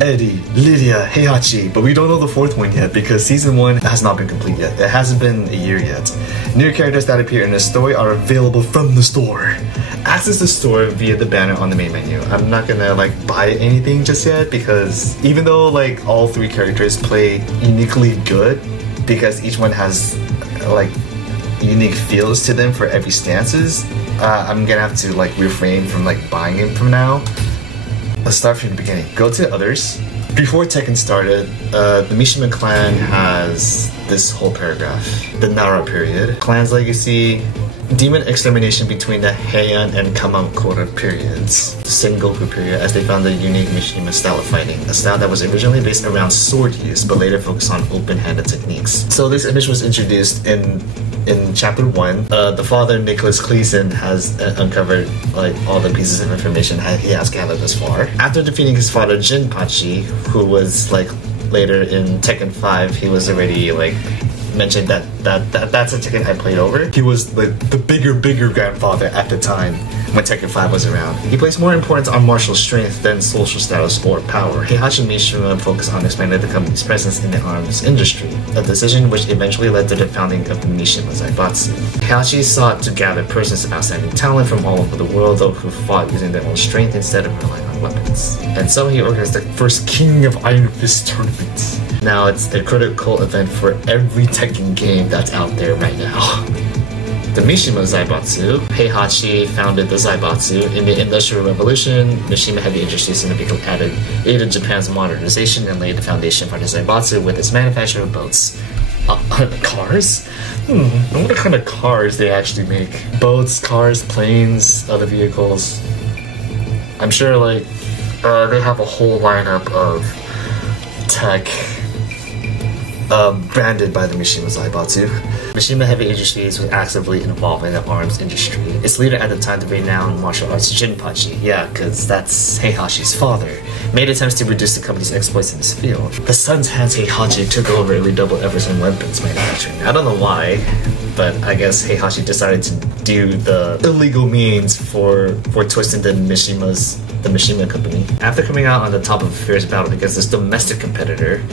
Eddie, Lydia, Heihachi, but we don't know the fourth one yet because season 1 has not been complete yet. It hasn't been a year yet. New characters that appear in the story are available from the store. Access the store via the banner on the main menu. I'm not gonna buy anything just yet because even though all 3 characters play uniquely good because each one has unique feels to them for every stances, I'm gonna have to refrain from buying them from now. Let's start from the beginning. Go to others. Before Tekken started, the Mishima clan has this whole paragraph. The Nara period, clan's legacy, demon extermination between the Heian and Kamakura periods, Sengoku period, as they found the unique Mishima style of fighting, a style that was originally based around sword use but later focused on open-handed techniques. So this image was introduced in chapter 1. The father, Nicholas Cleason, has uncovered all the pieces of information he has gathered thus far. After defeating his father, Jinpachi, who was later in Tekken 5, he was already mentioned that's a Tekken I played over. He was the bigger grandfather at the time when Tekken 5 was around. He placed more importance on martial strength than social status or power. Heihachi Mishima focused on expanding the company's presence in the arms industry, a decision which eventually led to the founding of the Mishima Zaibatsu. Heihachi sought to gather persons of outstanding talent from all over the world who fought using their own strength instead of relying on weapons. And so he organized the first King of Iron Fist tournament. Now it's a critical event for every Tekken game that's out there right now. The Mishima Zaibatsu. Heihachi founded the Zaibatsu. In the Industrial Revolution, Mishima Heavy Industries and vehicle aided Japan's modernization and laid the foundation for the Zaibatsu with its manufacture of boats. Cars? I wonder what kind of cars they actually make. Boats, cars, planes, other vehicles. I'm sure they have a whole lineup of tech branded by the Mishima Zaibatsu. Mishima Heavy Industries was actively involved in the arms industry. Its leader at the time, the renowned martial artist Jinpachi, because that's Heihachi's father, made attempts to reduce the company's exploits in this field. The son's hands, Heihachi, took over and redoubled efforts in weapons manufacturing. I don't know why, but I guess Heihachi decided to do the illegal means for twisting the Mishima company. After coming out on the top of a fierce battle against this domestic competitor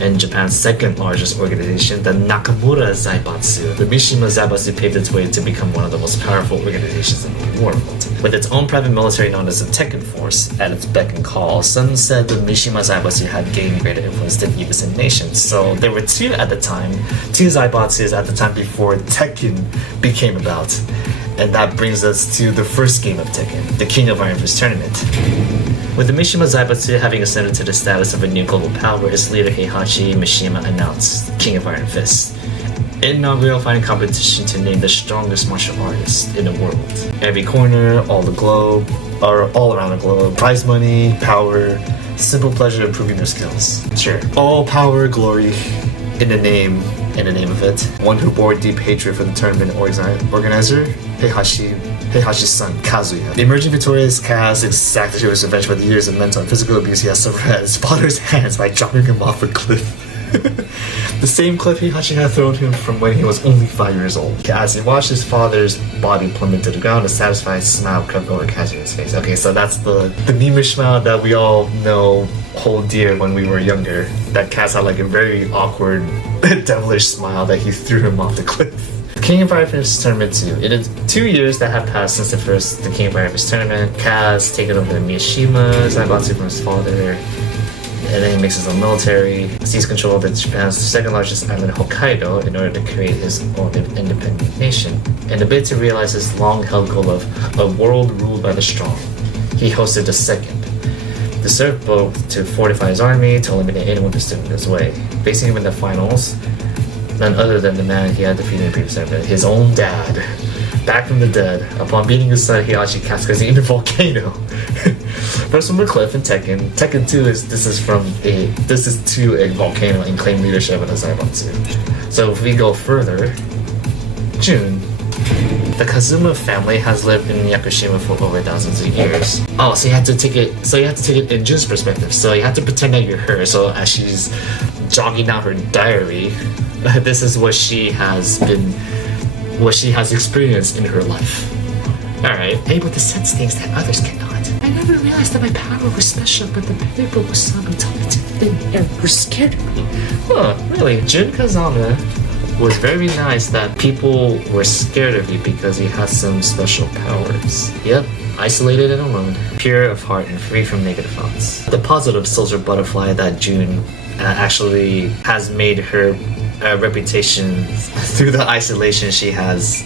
and Japan's second largest organization, the Nakamura Zaibatsu, the Mishima Zaibatsu paved its way to become one of the most powerful organizations in the world. With its own private military known as the Tekken Force at its beck and call, some said the Mishima Zaibatsu had gained greater influence than even nations. So there were two Zaibatsus at the time before Tekken became about. And that brings us to the first game of Tekken, the King of Iron Fist tournament. With the Mishima Zaibatsu having ascended to the status of a new global power, its leader Heihachi Mishima announced King of Iron Fist, an inaugural fighting competition to name the strongest martial artist in the world. Every corner, all around the globe, prize money, power, simple pleasure of improving their skills. Sure, all power, glory, in the name of it. One who bore deep hatred for the tournament organizer, Heihachi's son, Kazuya. The emerging victorious Kaz exacted his revenge for the years of mental and physical abuse he has suffered at his father's hands by dropping him off a cliff. The same cliff Heihachi had thrown him from when he was only 5 years old. As he watched his father's body plummet to the ground, a satisfied smile crept over Kazuya's face. Okay, so that's the meme smile that we all know hold dear when we were younger. That Kaz had a very awkward, devilish smile that he threw him off the cliff. King of Iron Fist Tournament 2. It is 2 years that have passed since the King of Iron Fist Tournament. Kaz taken over the Mishima Zaibatsu from his father, and then he mixes the military, seized control of Japan's second largest island, Hokkaido, in order to create his own independent nation. In a bid to realize his long-held goal of a world ruled by the strong, he hosted the second. This served both to fortify his army, to eliminate anyone who stood in his way. Facing him in the finals, none other than the man he had defeated in the previous tournament, his own dad. Back from the dead, upon beating his son, Heihachi cast Kazuya in a volcano. First from a cliff in Tekken. Tekken 2 is to a volcano and claim leadership in the Zaibatsu. So if we go further, June. The Kazuma family has lived in Yakushima for over thousands of years. Oh, so you have to take it in June's perspective. So you have to pretend that you're her. So as she's jogging down her diary, this is what she has experienced in her life. Alright, able to sense things that others cannot. I never didn't realize that my power was special, but the people were saw me talking to thin air were scared of me. Huh, really? Jun Kazama was very nice that people were scared of you because he has some special powers. Yep, isolated and alone, pure of heart and free from negative thoughts. The positive soldier butterfly that June actually has made her reputation through the isolation she has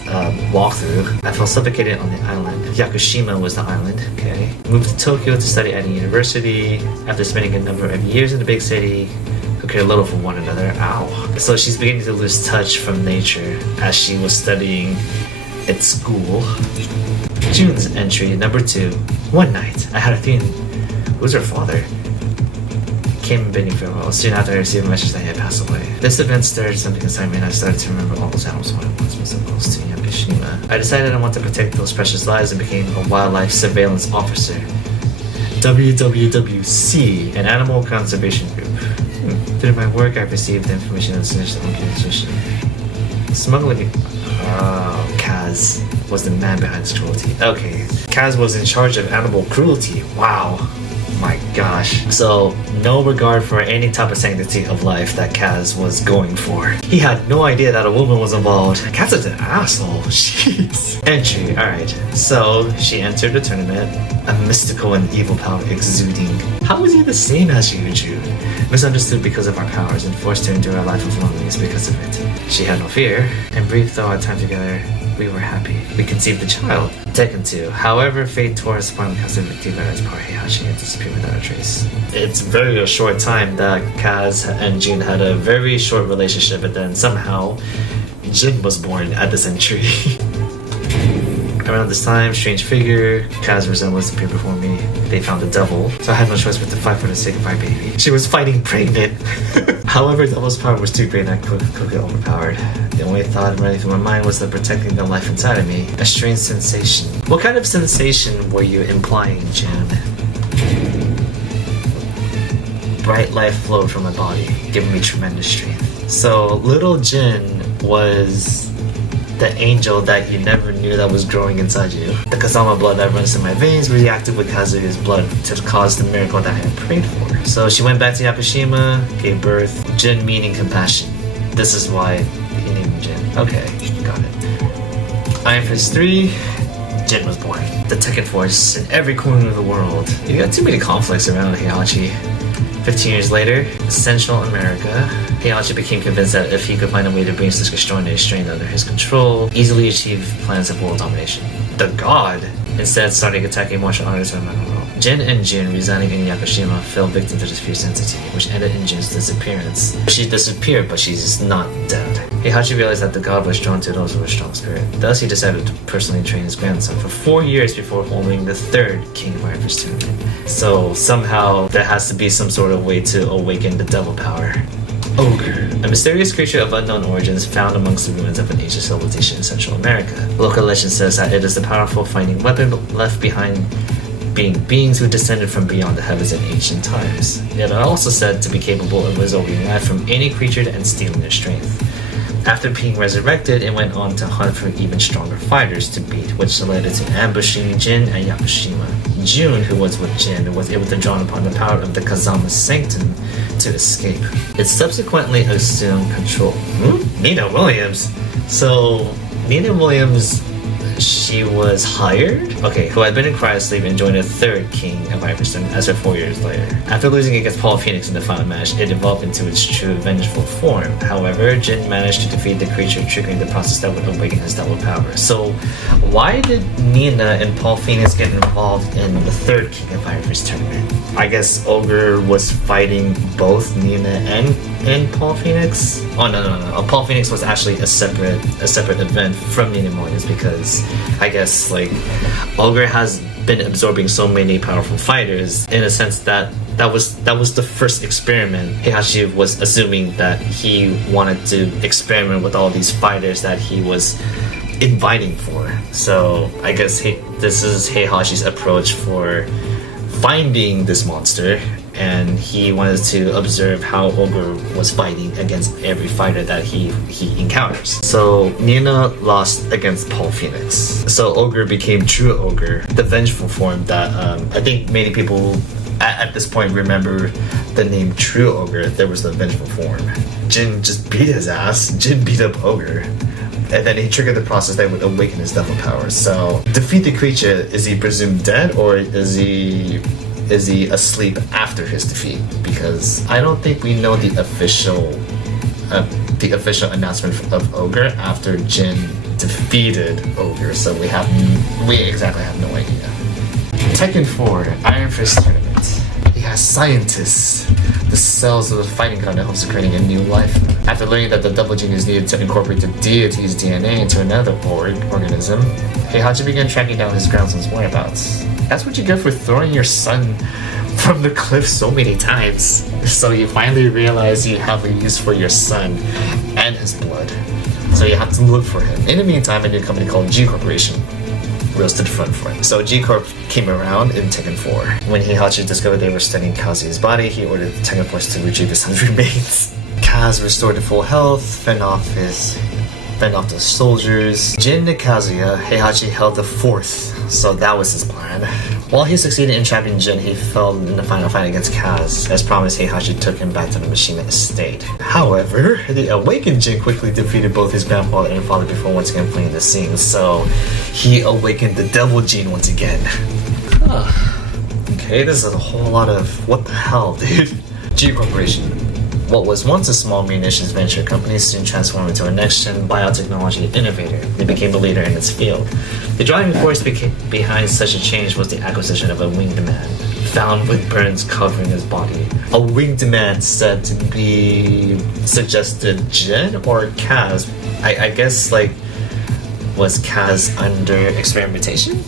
walked through. I felt suffocated on the island. Yakushima was the island, okay. Moved to Tokyo to study at a university. After spending a number of years in the big city, who cared little for one another. Ow. So she's beginning to lose touch from nature as she was studying at school. June's entry, number 2. One night, I had a feeling. Who's her father? Came bidding farewell. Soon after, I received a message that he had passed away. This event stirred something inside me, and I started to remember all those animals when I once was so close to Yakushima. I decided I wanted to protect those precious lives and became a wildlife surveillance officer. WWWC, an animal conservation group. Through my work, I've received information on the organization. Smuggling. Oh, Kaz was the man behind this cruelty. Okay, Kaz was in charge of animal cruelty. Wow. My gosh. So, no regard for any type of sanctity of life that Kaz was going for. He had no idea that a woman was involved. Kaz is an asshole. Jeez. Entry. Alright. So, she entered the tournament. A mystical and evil power exuding. How was he the same as you, Jude? Misunderstood because of our powers and forced to endure a life of loneliness because of it. She had no fear, and brief though our time together, we were happy. We conceived a child. Tekken 2. However, fate tore us apart because of Tigara's power Heihachi and disappeared without a trace. It's very a short time that Kaz and Jin had a very short relationship, and then somehow Jin was born at this entry. Around this time, strange figure, Kaz resemblance appeared before me. They found the devil, so I had no choice but to fight for the sake of my baby. She was fighting pregnant. However, Devil's power was too great and I quickly overpowered. The only thought running through my mind was the protecting the life inside of me. A strange sensation. What kind of sensation were you implying, Jin? Bright life flowed from my body, giving me tremendous strength. So, little Jin was the angel that you never knew that was growing inside you. The Kazama blood that runs in my veins reacted with Kazuya's blood to cause the miracle that I had prayed for. So she went back to Yakushima, gave birth. Jin meaning compassion. This is why he named him Jin. Okay, got it. Iron Fist 3, Jin was born. The Tekken Force in every corner of the world. You got too many conflicts around Heihachi. 15 years later, Central America, Heihachi became convinced that if he could find a way to bring such extraordinary strength under his control, easily achieve plans of world domination. The god instead started attacking martial artists around the world. Jin and Jin, residing in Yakushima, fell victim to this fierce entity, which ended in Jin's disappearance. She disappeared, but she's not dead. Heihachi realized that the god was drawn to those with a strong spirit. Thus, he decided to personally train his grandson for 4 years before holding the 3rd King of Iron Fist tournament. So, somehow, there has to be some sort of way to awaken the devil power. Ogre, a mysterious creature of unknown origins found amongst the ruins of an ancient civilization in Central America. Local legend says that it is the powerful fighting weapon left behind being beings who descended from beyond the heavens in ancient times. Yet are also said to be capable of absorbing life from any creature and stealing their strength. After being resurrected, it went on to hunt for even stronger fighters to beat, which led it to ambushing Jin and Yakushima. Jun, who was with Jin, was able to draw upon the power of the Kazama Sanctum to escape. It subsequently assumed control. Nina Williams? So, Nina Williams, she was hired? Okay, who had been in cryosleep and joined the 3rd King of Iverson as her 4 years later. After losing against Paul Phoenix in the final match, it evolved into its true vengeful form. However, Jin managed to defeat the creature, triggering the process that would awaken his double power. So, why did Nina and Paul Phoenix get involved in the 3rd King of Iverson tournament? I guess Ogre was fighting both Nina and Paul Phoenix? Oh, no. Paul Phoenix was actually a separate event from Nina Williams because I guess like Ogre has been absorbing so many powerful fighters in a sense that was the first experiment. Heihachi was assuming that he wanted to experiment with all these fighters that he was inviting for. So I guess this is Heihachi's approach for finding this monster and he wanted to observe how Ogre was fighting against every fighter that he encounters. So Nina lost against Paul Phoenix. So Ogre became True Ogre, the vengeful form that I think many people at this point remember the name True Ogre. There was the vengeful form. Jin just beat his ass. Jin beat up Ogre. And then he triggered the process that would awaken his devil power. So, defeat the creature, is he presumed dead or is he asleep after his defeat? Because I don't think we know the official announcement of Ogre after Jin defeated Ogre. So we exactly have no idea. Tekken 4 Iron Fist Tournament. He has scientists. The cells of the fighting god that hopes of creating a new life. After learning that the double gene is needed to incorporate the deity's DNA into another organism, Heihachi began tracking down his grandson's whereabouts. That's what you get for throwing your son from the cliff so many times. So you finally realize you have a use for your son and his blood. So you have to look for him. In the meantime, a new company called G Corporation rose to the front for him. So G-Corp came around in Tekken 4. When Heihachi discovered they were studying Kazuya's body, he ordered the Tekken Force to retrieve his son's remains. Kaz restored to full health, fend off the soldiers. Jin and Kazuya, Heihachi held the fourth, so that was his plan. While he succeeded in trapping Jin, he fell in the final fight against Kaz. As promised, Heihachi took him back to the Mishima estate. However, the awakened Jin quickly defeated both his grandfather and father before once again fleeing the scene, so he awakened the devil gene once again. Okay, this is a whole lot of what the hell, dude. G Corporation. What was once a small munitions venture company soon transformed into a next-gen biotechnology innovator. They became a leader in its field. The driving force behind such a change was the acquisition of a winged man, found with burns covering his body. A winged man said to be suggested Jin or Kaz. I guess, like, was Kaz under experimentation?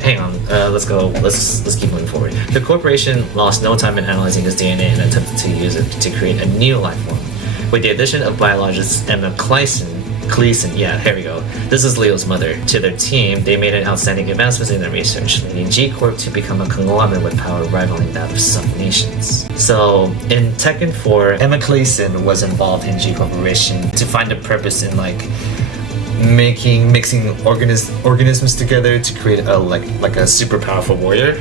Hang on, let's keep moving forward. The corporation lost no time in analyzing his DNA and attempted to use it to create a new life form. With the addition of biologist Emma Cleason, yeah, here we go. This is Leo's mother. To their team, they made an outstanding advancements in their research, leading G-Corp to become a conglomerate with power rivaling that of some nations. So, in Tekken 4, Emma Cleason was involved in G-Corporation to find a purpose in, like, mixing organisms together to create a super powerful warrior,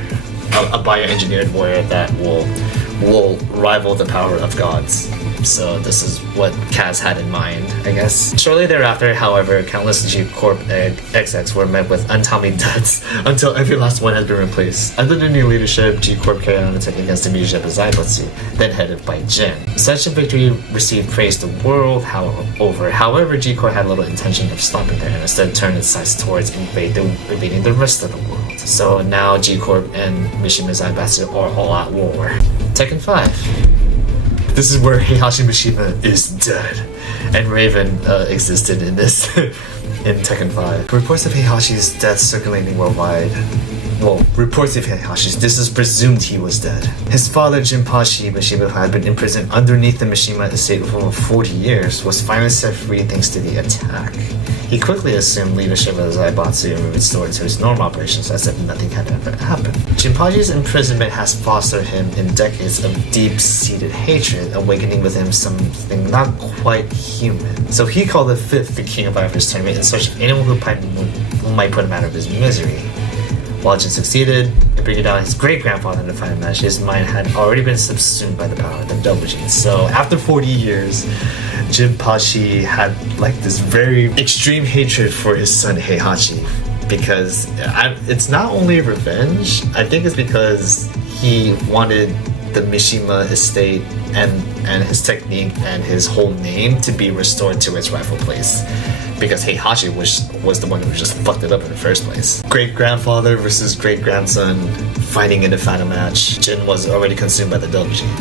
a bioengineered warrior that will rival the power of gods. So this is what Kaz had in mind, I guess. Shortly thereafter, however, countless G-Corp XX were met with untimely deaths until every last one has been replaced. Under the new leadership, G-Corp carried on an attack against the Mijipa Zaibatsu, then headed by Jin. Such a victory received praise the world over. However, G-Corp had little intention of stopping there and instead turned its sights towards invading the rest of the world. So now G-Corp and Mishima Zaibatsu are all at war. Tekken 5. This is where Heihachi Mishima is dead, and Raven existed in this, in Tekken 5. Reports of Heihachi's death circulating worldwide. Well, reports of Heihachi's, this is presumed he was dead. His father, Jinpachi Mishima, who had been imprisoned underneath the Mishima estate for over 40 years, was finally set free thanks to the attack. He quickly assumed leadership of the Zaibatsu and restored to his normal operations as if nothing had ever happened. Jinpachi's imprisonment has fostered him in decades of deep-seated hatred, awakening with him something not quite human. So he called the fifth the king of Iron Fist tournament in search of anyone who might put him out of his misery. While Jin succeeded in bringing down his great-grandfather in the final match, his mind had already been subsumed by the power of the double gene. So after 40 years, Jinpachi had like this very extreme hatred for his son Heihachi, because it's not only revenge, I think it's because he wanted the Mishima estate and his technique and his whole name to be restored to its rightful place, because Heihachi was the one who just fucked it up in the first place. Great-grandfather versus great-grandson fighting in a final match. Jin was already consumed by the double gene.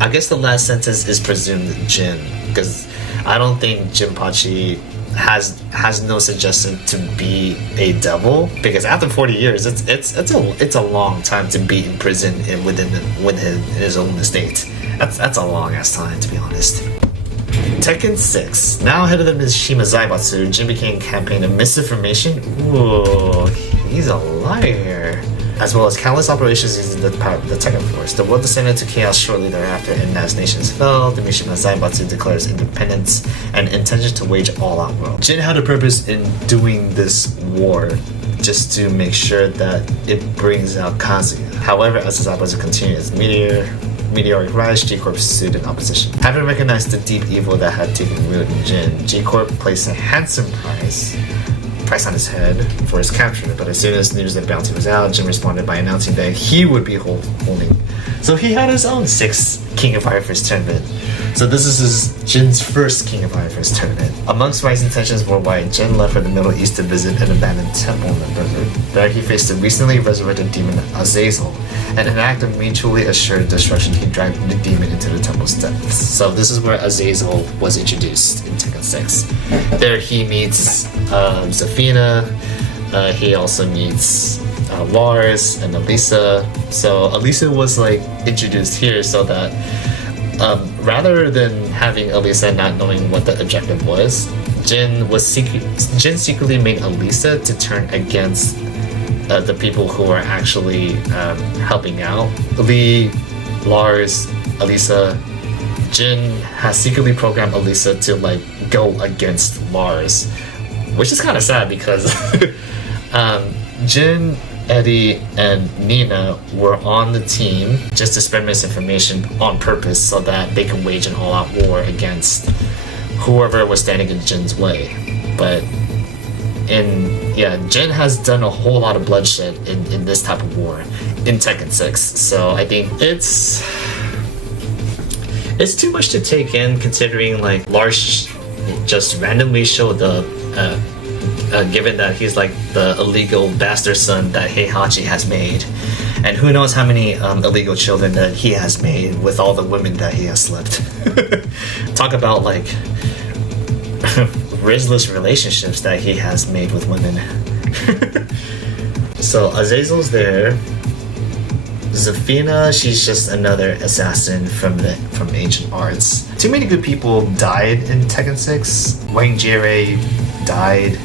I guess the last sentence is presumed Jin, because I don't think Jinpachi has no suggestion to be a devil, because after 40 years, it's a long time to be in prison within his own estate. That's a long ass time, to be honest. Tekken 6. Now head of the Mishima Zaibatsu, Jin became campaign of misinformation. Ooh, he's a liar. as well as countless operations using the power of the Tekken Force. The world descended to chaos shortly thereafter, and as nations fell, the Mishima Zaibatsu declares independence and intention to wage all-out war. Jin had a purpose in doing this war, just to make sure that it brings out Kazuya. However, as the Zaibatsu continued its meteoric rise, G-Corp stood in opposition. Having recognized the deep evil that had taken root in Jin, G-Corp placed a handsome price on his head for his capture, but as soon as news that bounty was out, Jin responded by announcing that he would be holding. So he had his own 6th King of Fire Fist tournament. So this is Jin's first King of Fire Fist tournament. Amongst rising tensions worldwide, Jin left for the Middle East to visit an abandoned temple in the desert. There he faced the recently resurrected demon Azazel, and in an act of mutually assured destruction, he dragged the demon into the temple's depths. So this is where Azazel was introduced in Tekken 6. There he meets Zafina. He also meets Lars and Elisa. So Elisa was like introduced here so that rather than having Elisa not knowing what the objective was, Jin secretly made Elisa to turn against the people who are actually helping out. Lee, Lars, Elisa. Jin has secretly programmed Elisa to like go against Lars, which is kind of sad because Jin, Eddie, and Nina were on the team just to spread misinformation on purpose so that they can wage an all-out war against whoever was standing in Jin's way. But Jin has done a whole lot of bloodshed in this type of war in Tekken 6. So I think it's too much to take in, considering like Lars just randomly showed up, given that he's like the illegal bastard son that Heihachi has made, and who knows how many illegal children that he has made with all the women that he has slept. Talk about like rizless relationships that he has made with women. So Azazel's there. Zafina, she's just another assassin from ancient arts. Too many good people died in Tekken 6. Wang Jire died.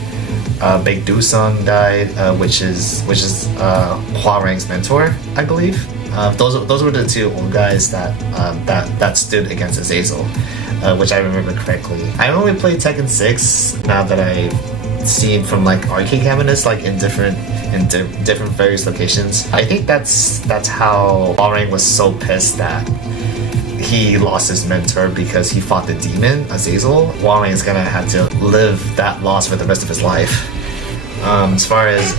Baek Do-sung died, which is Hua Rang's mentor, I believe. Those were the 2 old guys that stood against Azazel, which I remember correctly. I only played Tekken 6 now that I've seen from like arcade cabinets, like in different various locations. I think that's how Hua Rang was so pissed that he lost his mentor because he fought the demon Azazel. Hua Rang is gonna have to live that loss for the rest of his life. As far as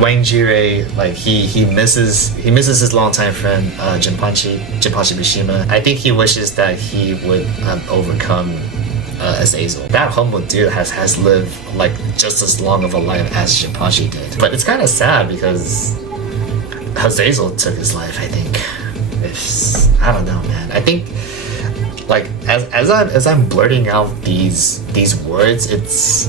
Wang Jire, like he misses his longtime friend Jinpachi Mishima. I think he wishes that he would overcome Azazel. That humble dude has lived like just as long of a life as Jinpachi did. But it's kind of sad because Azazel took his life, I think. I don't know, man. I think like as I'm blurting out these words, it's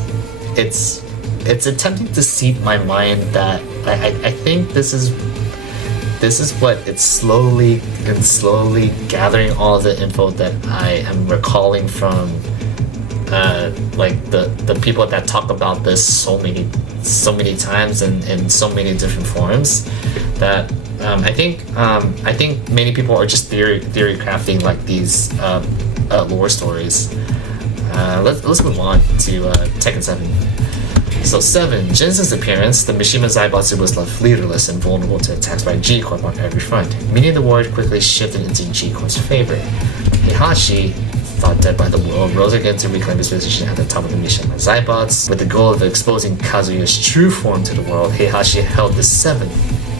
attempting to seep my mind that I think this is what it's slowly gathering all the info that I am recalling from like the people that talk about this so many times and in so many different forums that I think many people are just theory crafting like these lore stories. Let's move on to Tekken 7. So 7. Jin's appearance, the Mishima Zaibatsu was left leaderless and vulnerable to attacks by G-Corp on every front, meaning the war quickly shifted into G-Corp's favor. Heihachi, thought dead by the world, rose again to reclaim his position at the top of the Mishima Zaibatsu. With the goal of exposing Kazuya's true form to the world, Heihachi held the 7th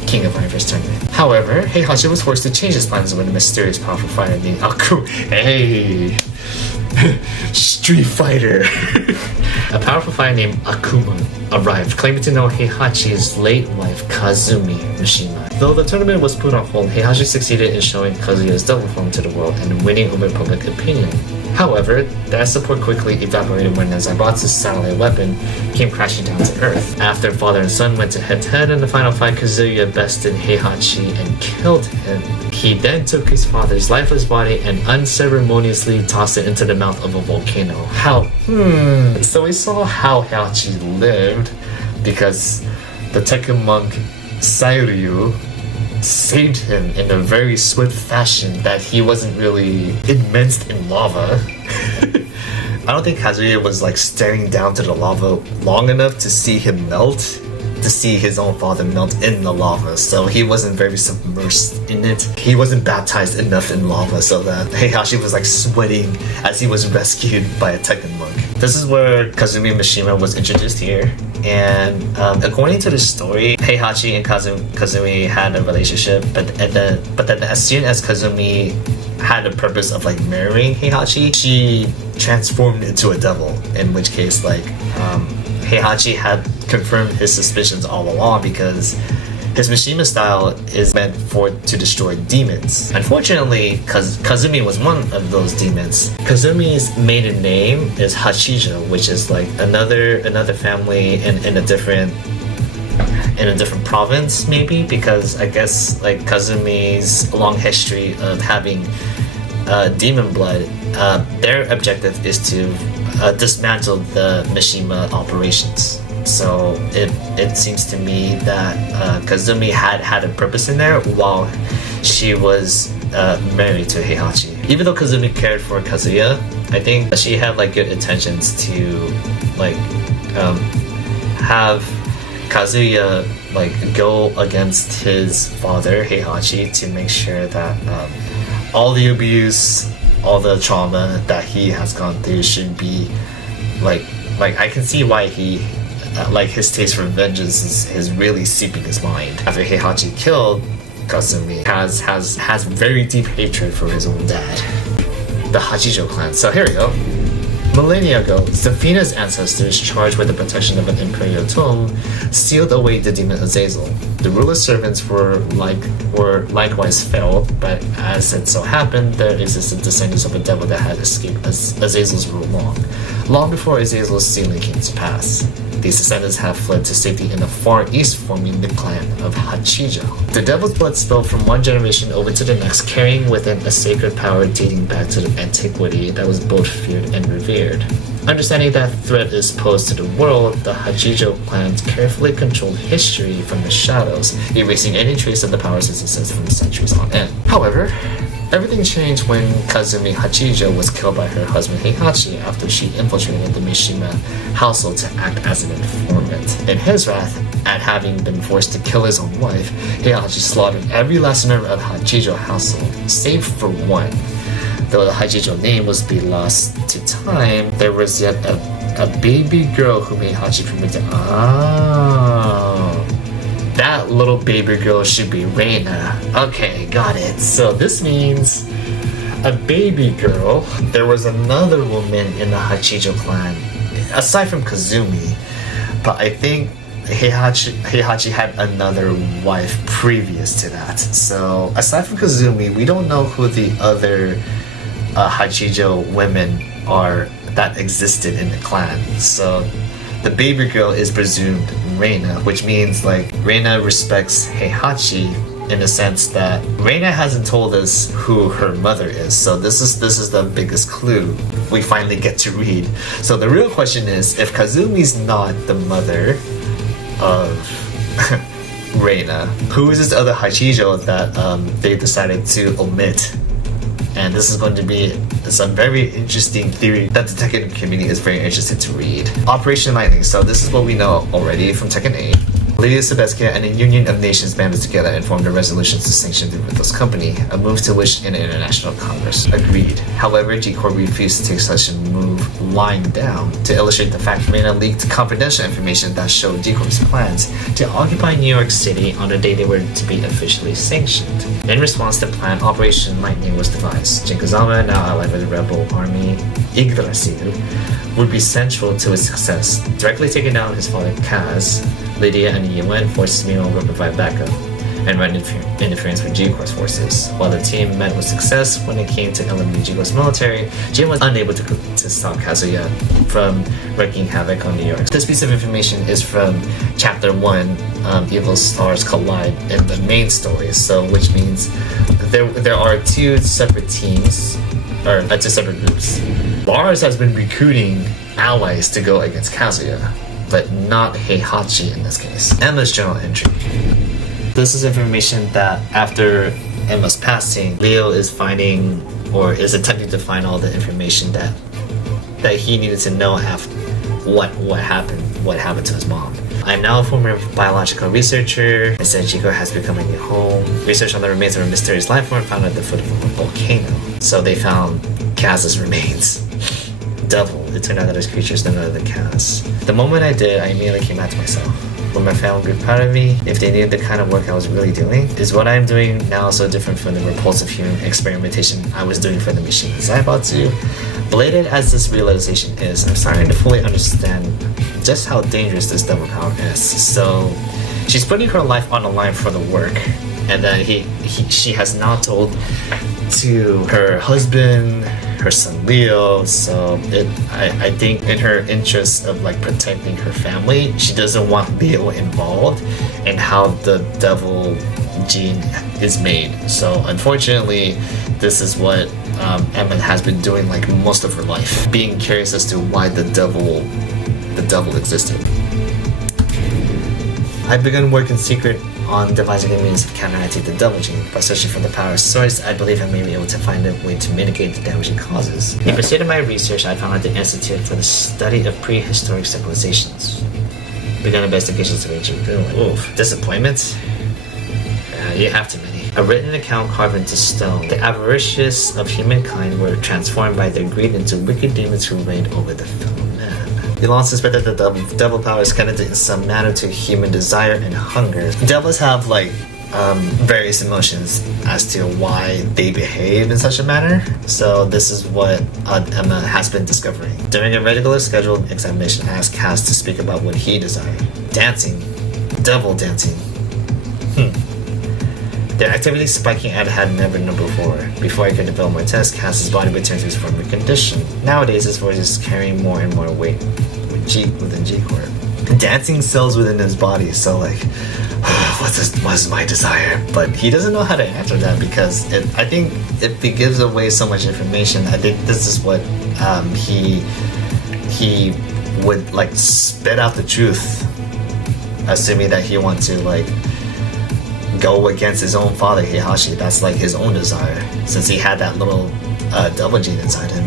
King of Fire Fist tournament. However, Heihachi was forced to change his plans when a mysterious powerful fighter named Aku. Hey! Street Fighter! A powerful fighter named Akuma arrived, claiming to know Heihachi's late wife Kazumi Mishima. Though the tournament was put on hold, Heihachi succeeded in showing Kazuya's double form to the world and winning over public opinion. However, that support quickly evaporated when the Zaibatsu's satellite weapon came crashing down to Earth. After father and son went head-to-head in the final fight, Kazuya bested Heihachi and killed him. He then took his father's lifeless body and unceremoniously tossed it into the mouth of a volcano. So we saw how Heihachi lived because the Tekken monk Sairyu saved him in a very swift fashion that he wasn't really immersed in lava. I don't think Kazuya was like staring down to the lava long enough to see him melt, to see his own father melt in the lava, so he wasn't very submersed in it. He wasn't baptized enough in lava so that Heihachi was like sweating as he was rescued by a Tekken monk. This is where Kazumi Mishima was introduced here, and according to the story, Heihachi and Kazumi had a relationship, but then as soon as Kazumi had the purpose of like marrying Heihachi, she transformed into a devil, in which case like Heihachi had confirmed his suspicions all along because his Mishima style is meant to destroy demons. Unfortunately, Kazumi was one of those demons. Kazumi's maiden name is Hachijo, which is like another family in a different province, maybe, because I guess like Kazumi's long history of having demon blood, their objective is to dismantle the Mishima operations. So it seems to me that Kazumi had a purpose in there while she was married to Heihachi. Even though Kazumi cared for Kazuya, I think she had like good intentions to like have Kazuya like go against his father Heihachi to make sure that all the abuse, all the trauma that he has gone through should be like I can see why he like his taste for vengeance is really seeping his mind. After Heihachi killed Kazumi, has very deep hatred for his own dad. The Hachijo clan. So here we go. Millennia ago, Zafina's ancestors, charged with the protection of an imperial tomb, sealed away the demon Azazel. The ruler's servants were likewise felled, but as it so happened, there existed descendants of a devil that had escaped Azazel's rule long before Azazel's sealing came to pass. These descendants have fled to safety in the Far East, forming the clan of Hachijo. The devil's blood spilled from one generation over to the next, carrying within a sacred power dating back to the antiquity that was both feared and revered. Understanding that threat is posed to the world, the Hachijo clans carefully controlled history from the shadows, erasing any trace of the power's existence from centuries on end. However, everything changed when Kazumi Hachijo was killed by her husband Heihachi after she infiltrated the Mishima household to act as an informant. In his wrath at having been forced to kill his own wife, Heihachi slaughtered every last member of Hachijo household, save for one. Though the Hachijo name was be lost to time, there was yet a baby girl whom Heihachi permitted. That little baby girl should be Reina. Okay, got it. So this means a baby girl. There was another woman in the Hachijo clan, aside from Kazumi, but I think Heihachi had another wife previous to that. So aside from Kazumi, we don't know who the other Hachijo women are that existed in the clan. So the baby girl is presumed Reina, which means like Reina respects Heihachi in the sense that Reina hasn't told us who her mother is. So this is the biggest clue we finally get to read. So the real question is, if Kazumi's not the mother of Reina, who is this other Hachijo that they decided to omit? And this is going to be some very interesting theory that the Tekken community is very interested to read. Operation Lightning. So this is what we know already from Tekken 8. Lydia Sobieska and a Union of Nations banded together and formed a resolution to sanction the Mythos Company, a move to which an international Congress agreed. However, G-Corp refused to take such a move lying down. To illustrate the fact, Reina leaked confidential information that showed G-Corp's plans to occupy New York City on the day they were to be officially sanctioned. In response to the plan, Operation Lightning was devised. Jinkazama, now allied with the rebel army Yggdrasil, would be central to its success. Directly taking down his father Kaz, Lydia and the UN forces meanwhile would provide backup and run interference with G-Corp's forces. While the team met with success when it came to eliminating G-Corp's military, Jin was unable to stop Kazuya from wreaking havoc on New York. This piece of information is from Chapter 1, Evil Stars Collide, in the main story, so which means there are two separate teams, or two separate groups. Mars has been recruiting allies to go against Kazuya, but not Heihachi in this case. Emma's journal entry. This is information that after Emma's passing, Leo is finding or is attempting to find all the information that he needed to know what happened to his mom. I'm now a former biological researcher, and since Chico has become a new home, research on the remains of a mysterious life form found at the foot of a volcano. So they found Kaz's remains. Devil. It turned out that his creatures none other than Kaz. The moment I did, I immediately came back to myself. When my family grew proud of me, if they knew the kind of work I was really doing, is what I'm doing now so different from the repulsive human experimentation I was doing for the machines I bought to. Belated as this realization is, I'm starting to fully understand just how dangerous this devil power is. So she's putting her life on the line for the work, and then she has now told to her husband, her son Leo. So I think in her interest of like protecting her family, she doesn't want Leo involved in how the devil gene is made. So unfortunately, this is what Emma has been doing like most of her life, being curious as to why the devil existed. I've begun work in secret on devising a means of counteracting the devil gene. By searching for the power source, I believe I may be able to find a way to mitigate the damage it causes. In pursuit of my research, I founded the Institute for the Study of Prehistoric Civilizations. Begun investigations of ancient ruin. Oof, disappointment? You have too many. A written account carved into stone. The avaricious of humankind were transformed by their greed into wicked demons who reigned over the fellow man. They long suspected that the devil power is connected in some manner to human desire and hunger. Devils have like various emotions as to why they behave in such a manner. So this is what Emma has been discovering. During a regular scheduled examination, I asked Kaz to speak about what he desired. Dancing. Devil dancing. Their activity spiking I had never known before. Before I could develop my test, Kaz's body returned to his former condition. Nowadays, his voice is carrying more and more weight within G-Corp. Dancing cells within his body, so like, what's my desire? But he doesn't know how to answer that because I think if it gives away so much information, I think this is what he would like spit out the truth, assuming that he wants to like go against his own father, Heihachi. That's like his own desire, since he had that little devil gene inside him.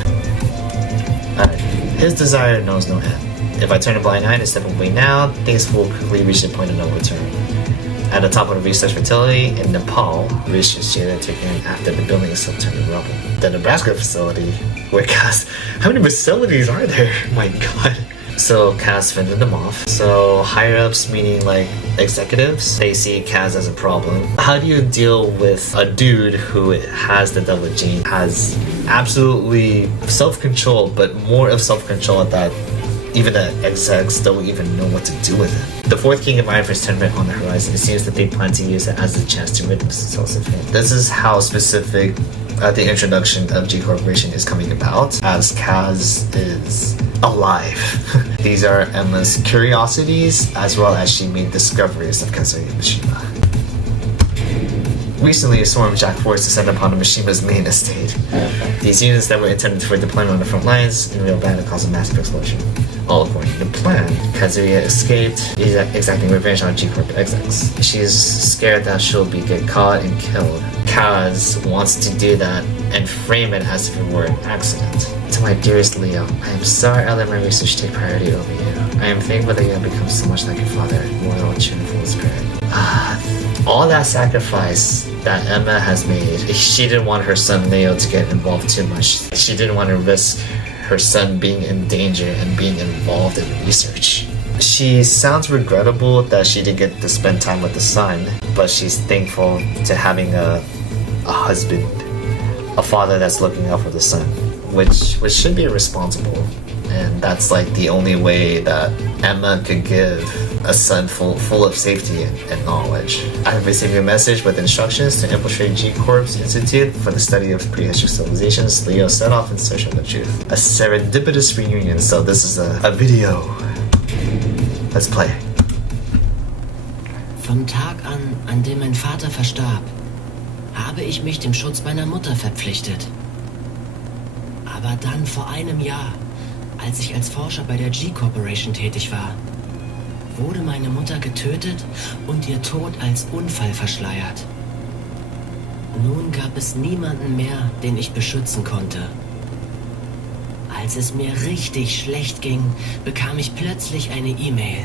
His desire knows no end. If I turn a blind eye and step away now, things will quickly reach the point of no return. At the top of the research facility in Nepal, research data taken after the building is still turned to rubble. The Nebraska facility, where Kaz, how many facilities are there? My god. So Kaz fended them off. So higher ups, meaning like executives, they see Kaz as a problem. How do you deal with a dude who has the devil gene, has absolutely self-control, but more of self-control at that even the execs don't even know what to do with it. The fourth King of Iron's tournament on the horizon, it seems that they plan to use it as a chance to rid themselves of him. This is how specific the introduction of G Corporation is coming about, as Kaz is alive. These are Emma's curiosities, as well as she made discoveries of Kazuya Mishima. Recently, a storm of Jack force descended upon the Mishima's main estate. These units that were intended for deployment on the front lines in real battle caused a massive explosion. All according to plan, Kazuya escaped, exacting revenge on G-Corp execs. She's scared that she'll get caught and killed. Kaz wants to do that and frame it as if it were an accident. To my dearest Leo, I am sorry I let my research take priority over you. I am thankful that you have become so much like your father, loyal, cheerful in spirit. All that sacrifice that Emma has made, she didn't want her son Leo to get involved too much. She didn't want to risk her son being in danger and being involved in research. She sounds regrettable that she didn't get to spend time with the son, but she's thankful to having a husband, a father that's looking out for the son, which should be responsible. And that's like the only way that Emma could give a son full of safety and knowledge. I have received a message with instructions to infiltrate G-Corp's Institute for the Study of Prehistoric Civilizations. Leo set off in search of the truth. A serendipitous reunion, so this is a video. Let's play. Vom Tag an dem mein Vater verstarb, habe ich mich dem Schutz meiner Mutter verpflichtet. Aber dann vor einem Jahr, als ich als Forscher bei der G Corporation tätig war, wurde meine Mutter getötet und ihr Tod als Unfall verschleiert. Nun gab es niemanden mehr, den ich beschützen konnte. Als es mir richtig schlecht ging, bekam ich plötzlich eine E-Mail.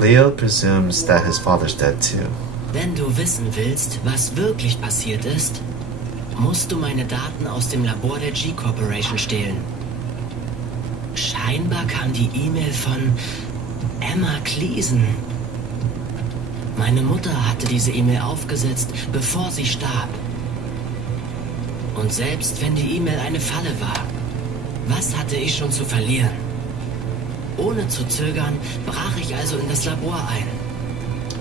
Leo presumes that his father's dead too. Wenn du wissen willst, was wirklich passiert ist, musst du meine Daten aus dem Labor der G-Corporation stehlen. Scheinbar kam die E-Mail von Emma Cleason. Meine Mutter hatte diese E-Mail aufgesetzt, bevor sie starb. Und selbst wenn die E-Mail eine Falle war, was hatte ich schon zu verlieren? Ohne zu zögern, brach ich also in das Labor ein.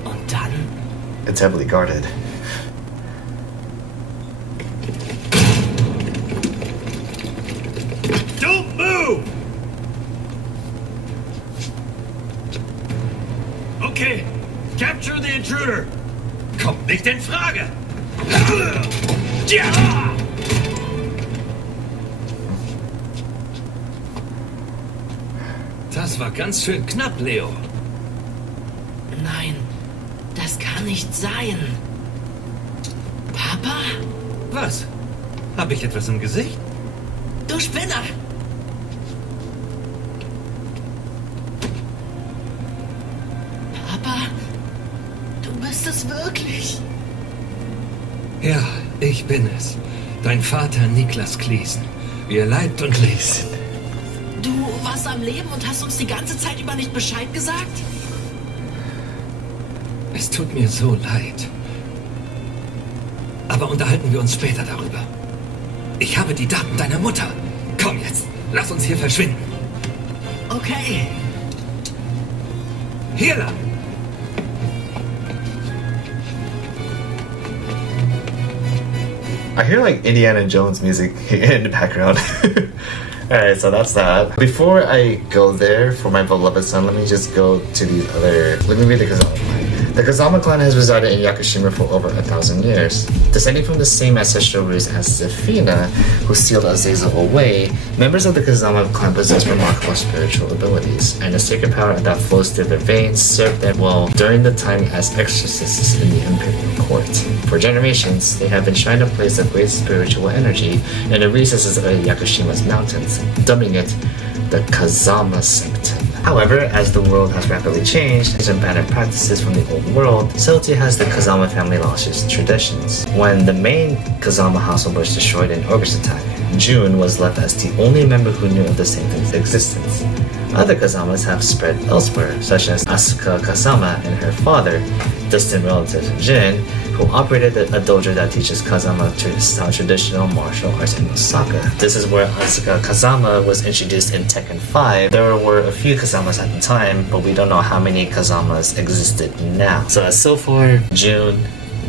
Und dann... It's heavily guarded. Don't move! Okay, capture the intruder. Kommt nicht in Frage. Ja! Das war ganz schön knapp, Leo. Nein, das kann nicht sein. Papa? Was? Habe ich etwas im Gesicht? Du Spinner! Papa, du bist es wirklich. Ja, ich bin es. Dein Vater Niklas Cleason. Wie er leibt und lebt. Du warst am Leben und hast uns die ganze Zeit über nicht Bescheid gesagt? Es tut mir so leid. Aber unterhalten wir uns später darüber. Ich habe die Daten deiner Mutter. Komm jetzt, lass uns hier verschwinden. Okay. Hier lang. I hear like Indiana Jones music in the background. Alright, so that's that. Before I go there for my beloved son, let me just go to these other... Let me read the Kazama clan. The Kazama clan has resided in Yakushima for over 1,000 years. Descending from the same ancestral roots as Zafina, who sealed Azazel away, members of the Kazama clan possess remarkable spiritual abilities, and the sacred power that flows through their veins served them well during the time as exorcists in the imperial court. For generations, they have been trying to place a great spiritual energy in the recesses of Yakushima's mountains, dubbing it the Kazama Septum. However, as the world has rapidly changed and banned practices from the old world, so too has the Kazama family lost its traditions. When the main Kazama household was destroyed in August attack, Jun was left as the only member who knew of the saint's existence. Other Kazamas have spread elsewhere, such as Asuka Kazama and her father, distant relative Jin, who operated a dojo that teaches Kazama style traditional martial arts in Osaka. This is where Asuka Kazama was introduced in Tekken 5. There were a few Kazamas at the time, but we don't know how many Kazamas existed now. So far, Jun,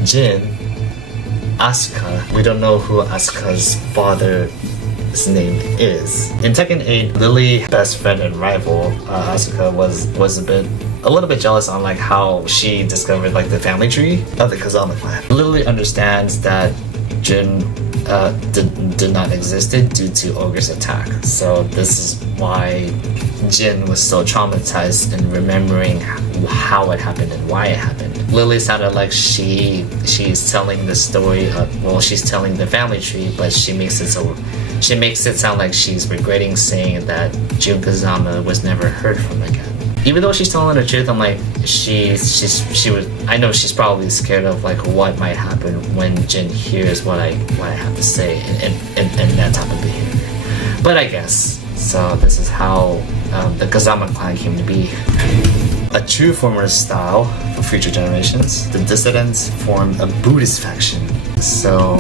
Jin, Asuka. We don't know who Asuka's father's name is. In Tekken 8, Lily, best friend and rival, Asuka was a little bit jealous on like how she discovered like the family tree of the Kazama clan. Lily understands that Jin did not exist due to Ogre's attack. So this is why Jin was so traumatized in remembering how it happened and why it happened. Lily sounded like she's telling the story of, she's telling the family tree, but she makes it sound like she's regretting saying that Jun Kazama was never heard from again. Even though she's telling the truth, I'm like, I know she's probably scared of like what might happen when Jin hears what I have to say and that type of behavior. But I guess, so this is how the Kazama clan came to be. A true former style for future generations, the dissidents formed a Buddhist faction. So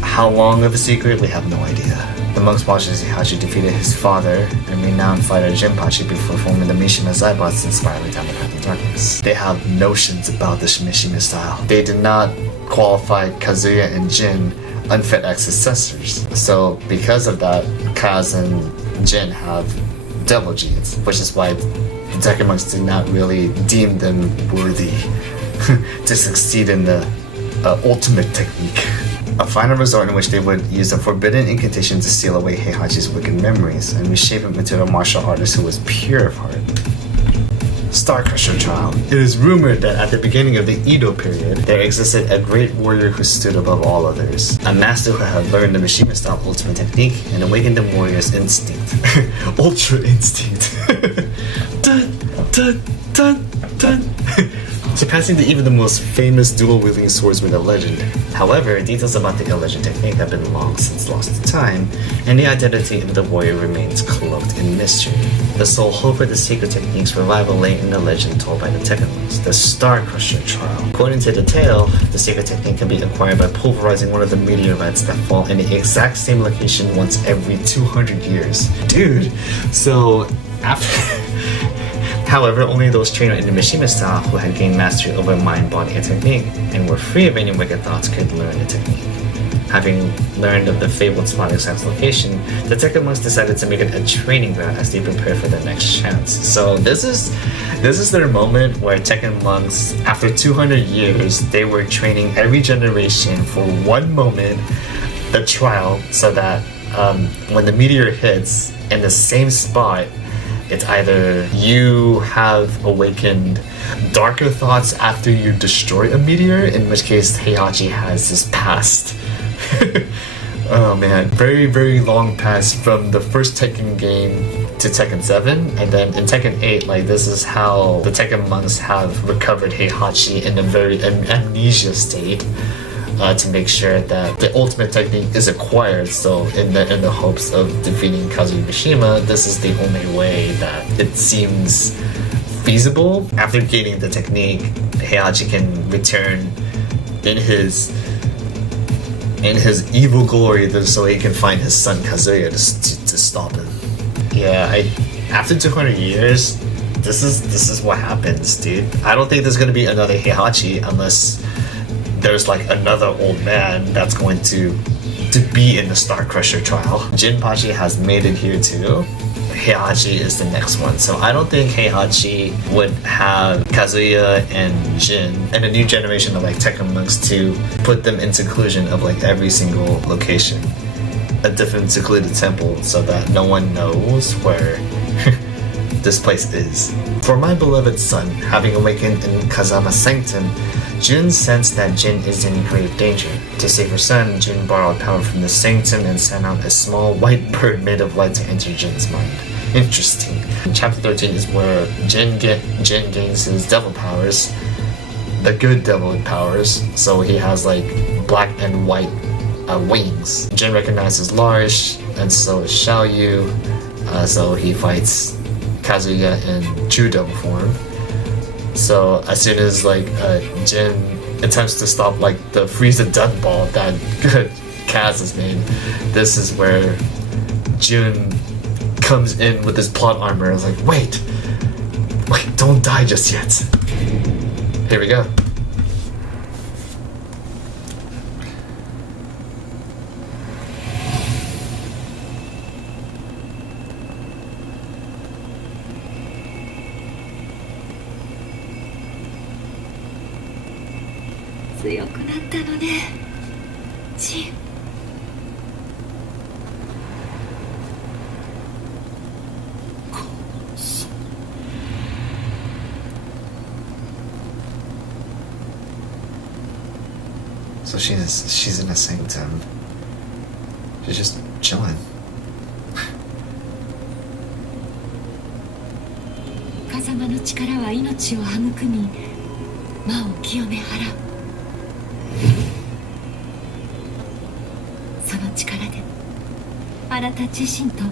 how long of a secret, we have no idea. The monks watched as Heihachi defeated his father and renowned fighter Jinpachi before forming the Mishima Zaibatsu and spiraling down the path of darkness. They have notions about the Mishima style. They did not qualify Kazuya and Jin unfit as successors. So because of that, Kaz and Jin have devil genes, which is why the Tekken monks did not really deem them worthy to succeed in the ultimate technique. A final resort in which they would use a forbidden incantation to seal away Heihachi's wicked memories and reshape him into a martial artist who was pure of heart. Star Crusher trial. It is rumored that at the beginning of the Edo period, there existed a great warrior who stood above all others. A master who had learned the Mishima-style ultimate technique and awakened the warrior's instinct. Ultra instinct. Dun, dun, dun, dun. Surpassing even the most famous dual-wielding swordsman of legend. However, details about the legend technique have been long since lost to time, and the identity of the warrior remains cloaked in mystery. The sole hope for the secret technique's revival lay in the legend told by the Tekken monks, the Star Crusher trial. According to the tale, the secret technique can be acquired by pulverizing one of the meteorites that fall in the exact same location once every 200 years. Dude, so after... However, only those trained in the Mishima style who had gained mastery over mind, body, and technique, and were free of any wicked thoughts, could learn the technique. Having learned of the fabled spot exact location, the Tekken monks decided to make it a training ground as they prepare for their next chance. So this is their moment where Tekken monks, after 200 years, they were training every generation for one moment, the trial, so that when the meteor hits in the same spot, it's either you have awakened darker thoughts after you destroy a meteor, in which case Heihachi has his past. Oh man, very, very long past from the first Tekken game to Tekken 7, and then in Tekken 8, like, this is how the Tekken monks have recovered Heihachi in a very amnesia state. To make sure that the ultimate technique is acquired. So in the hopes of defeating Kazuya Mishima, this is the only way that it seems feasible. After gaining the technique, Heihachi can return in his evil glory, so he can find his son Kazuya to stop him. Yeah, after 200 years, this is what happens, dude. I don't think there's gonna be another Heihachi unless there's like another old man that's going to be in the Star Crusher trial. Jinpachi has made it here too. Heihachi is the next one. So I don't think Heihachi would have Kazuya and Jin and a new generation of like Tekken monks to put them in seclusion of like every single location. A different secluded temple so that no one knows where this place is. For my beloved son, having awakened in Kazama's sanctum, Jun sensed that Jin is in grave danger. To save her son, Jun borrowed power from the sanctum and sent out a small white bird made of light to enter Jin's mind. Interesting. Chapter 13 is where Jin gains his devil powers, the good devil powers, so he has like black and white wings. Jin recognizes Larish, and so is Xiaoyu, so he fights Kazuya in true devil form. So as soon as like Jin attempts to stop like the freeze the death ball that Kaz has made, this is where Jun comes in with his plot armor. I was like, wait, don't die just yet. Here we go. So she's in a sanctum. She's just chilling. Kazamaの力は命を育み、魔を清め払う。その力であなた自身と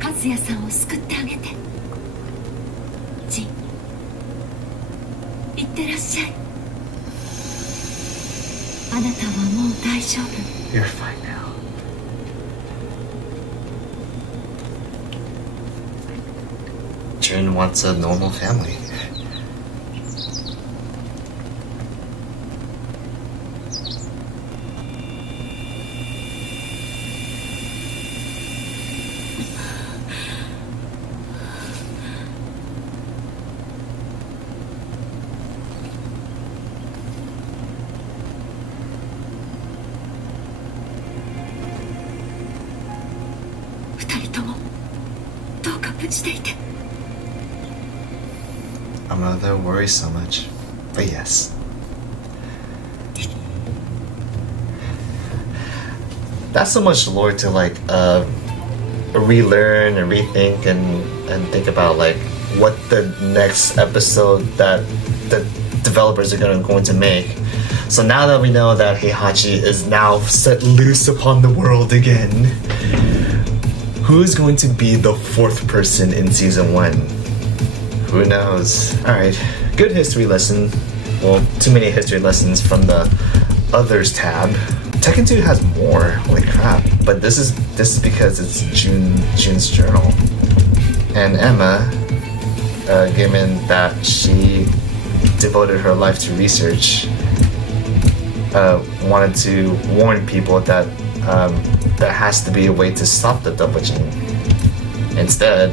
和也さんを救ってあげて。ジン、いってらっしゃい。あなたはもう大丈夫。You're fine now. Jin wants a normal family. I'm gonna worry so much. But yes. That's so much lore to like relearn and rethink and think about like what the next episode that the developers are going to make. So now that we know that Heihachi is now set loose upon the world again, who's going to be the fourth person in season 1? Who knows? Alright, good history lesson. Well, too many history lessons from the others tab. Tekken 2 has more, holy crap. But this is because it's June's journal. And Emma, given that she devoted her life to research, wanted to warn people that there has to be a way to stop the double gene. Instead,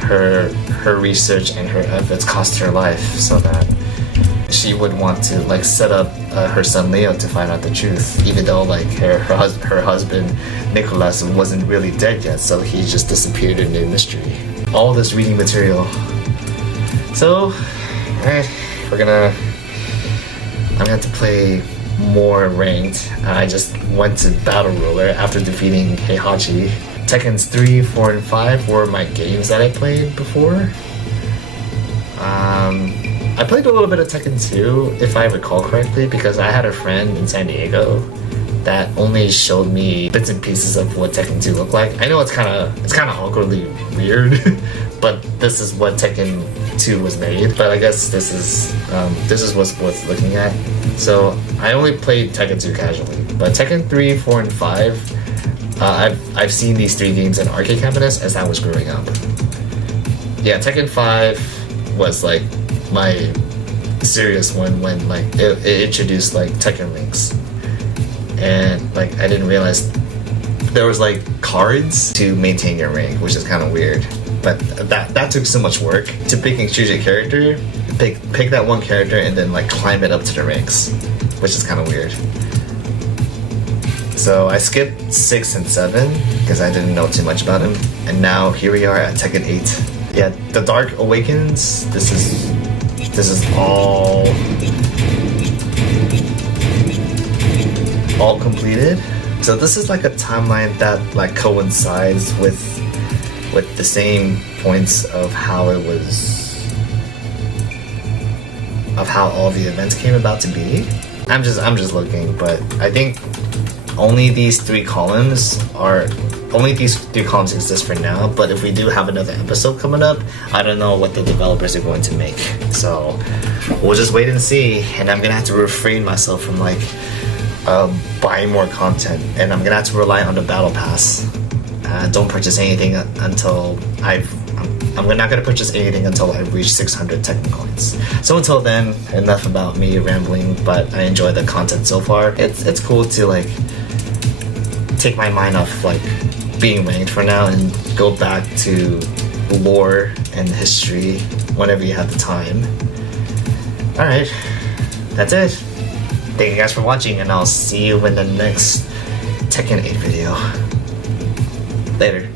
her research and her efforts cost her life, so that she would want to like set up her son Leo to find out the truth, even though like her husband Nicholas wasn't really dead yet, so he just disappeared into mystery. All this reading material. So, alright, I'm gonna have to play more ranked. I just went to Battle Roller after defeating Heihachi. Tekken's 3, 4, and 5 were my games that I played before. I played a little bit of Tekken 2, if I recall correctly, because I had a friend in San Diego that only showed me bits and pieces of what Tekken 2 looked like. I know it's kind of awkwardly weird, but this is what Tekken 2 was made. But I guess this is what's worth looking at. So I only played Tekken 2 casually, but Tekken 3, 4, and 5, I've seen these 3 games in arcade cabinets as I was growing up. Yeah, Tekken 5 was like my serious one when like it introduced like Tekken links, and like I didn't realize there was like cards to maintain your rank, which is kind of weird. But that took so much work to pick and choose your character, pick that one character and then like climb it up to the ranks, which is kind of weird. So I skipped 6 and 7 because I didn't know too much about him, and now here we are at Tekken 8. Yeah, The Dark Awakens. This is all completed. So this is like a timeline that like coincides with the same points of how all the events came about to be. I'm just looking, but I think only these three columns exist for now. But if we do have another episode coming up, I don't know what the developers are going to make. So we'll just wait and see. And I'm gonna have to refrain myself from like buying more content, and I'm gonna have to rely on the battle pass. Don't purchase anything until I'm not gonna purchase anything until I reach 600 Tekken coins. So until then, enough about me rambling. But I enjoy the content so far. It's cool to like take my mind off like being ranked for now and go back to lore and history whenever you have the time. Alright, that's it. Thank you guys for watching, and I'll see you in the next Tekken 8 video. Later.